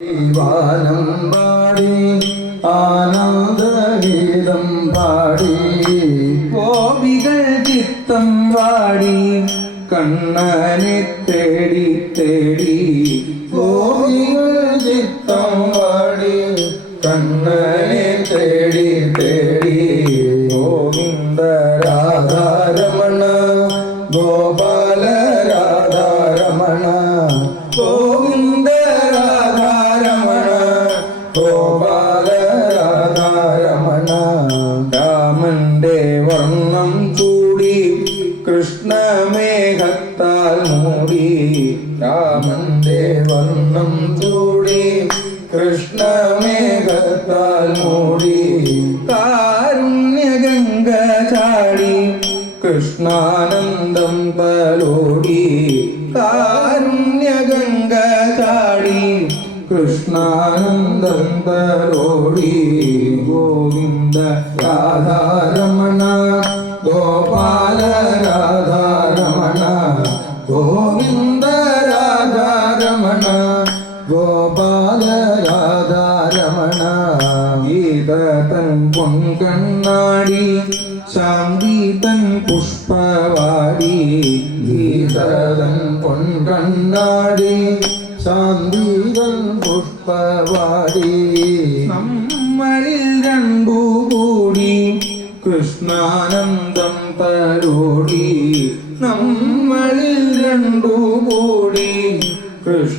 ദീവാനം പാടി ആനന്ദഗീതം പാടി ഗോപികൾ ചിത്തം വാടി കണ്ണനെ തേടി തേടി ഗോപികൾ ചിത്തം പാടി കണ്ണനെ തേടി രാമന്റെ വർണം കൂടി കൃഷ്ണമേഘത്താൽ മൂടി. രാമന്റെ വർണം കൂടി കൃഷ്ണമേഘത്താൽ മൂടി. കാരുണ്യഗംഗ ചാടി കൃഷ്ണാനന്ദം പലോടി. കാരുണ്യഗംഗ ചാടി കൃഷ്ണാനന്ദം ഗോവിന്ദ രാധാരമണ ഗോപാല രാധാരമണ ഗോവിന്ദ രാധാരമണ ഗോപാല രാധാരമണ ഗീതതൻ പൊൻകണ്ണാടി ശാന്തിതൻ പുഷ്പവാടി ഗീതതൻ പൊൻകണ്ണാടി ശാന്തിതൻ പുഷ്പവാടി നമ്മളിൽ രണ്ടു കൃഷ്ണാനന്ദം പരോടി. നമ്മളിൽ രണ്ടു കൂടി കൃഷ്ണ